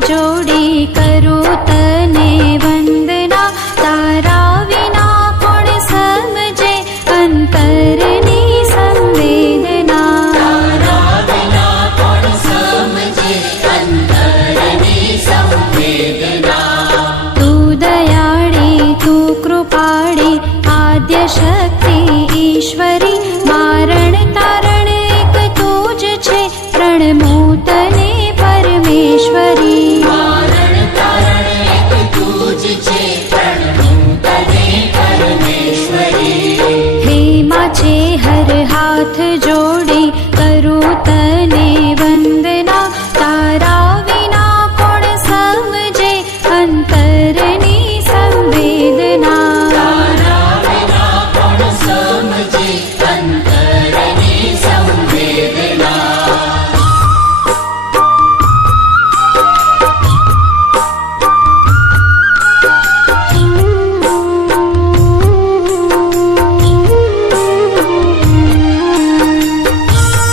जोड़ी करू तने वंदना, तारा विना कोण समझे अंतरनी संवेदना। तारा विना कोण समझे अंतरनी संवेदना। तू दयाळी तू कृपाळी आद्य शक्ति ईश्वरी, मारण तारण एक तूज छे प्रणमो तने परमेश्वरी।